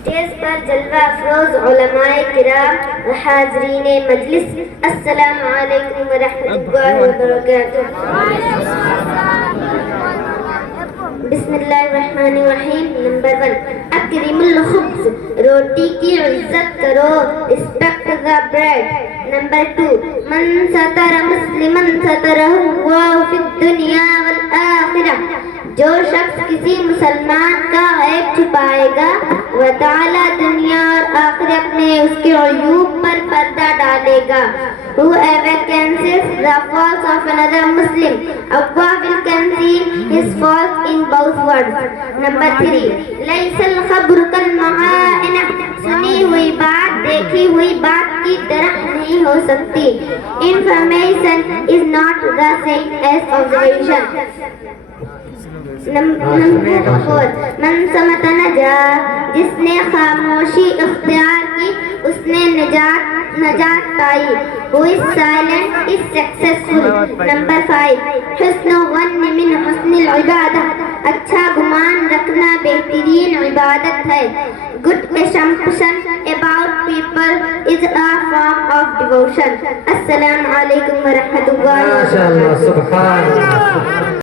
Stage पर जलवा अफरोज उलमाए किराम व हाज़रीन मजलिस, अस्सलामु अलैकुम व रहमतुल्लाहि व बरकातुहू। बिस्मिल्लाहिर्रहमानिर्रहीम। नंबर 1, अक्रिमुल खुब्ज़, रोटी की इज्जत करो, रिस्पेक्ट द ब्रेड। नंबर 2, मन सतर मुस्लिमन सतरहुल्लाहु फिद दुनिया वल आखिरह, जो शख्स किसी मुसलमान का ऐब छुपाएगा वह ताला दुनिया और आखिरत में उसके अयूब पर पर्दा डालेगा। Whoever conceals the faults of another Muslim, Allah will conceal his faults in both words. Number 3, लैसल खब्र कल महाइना, सुनी हुई बात देखी हुई बात की तरह नहीं हो सकती। Information is not the same as observation. Number 4, मन समत नजा, जिसने खामोशी इख्तियार की उसने नजात पाई। Who is silent is successful. Number 5, हुस्न ज़न्न मिन हुस्निल इबादह, अच्छा गुमान रखना बेहतरीन इबादत है। Good assumption about people is a form of devotion. अस्सलामु अलैकुम व रहमतुल्लाहि व बरकातुहू।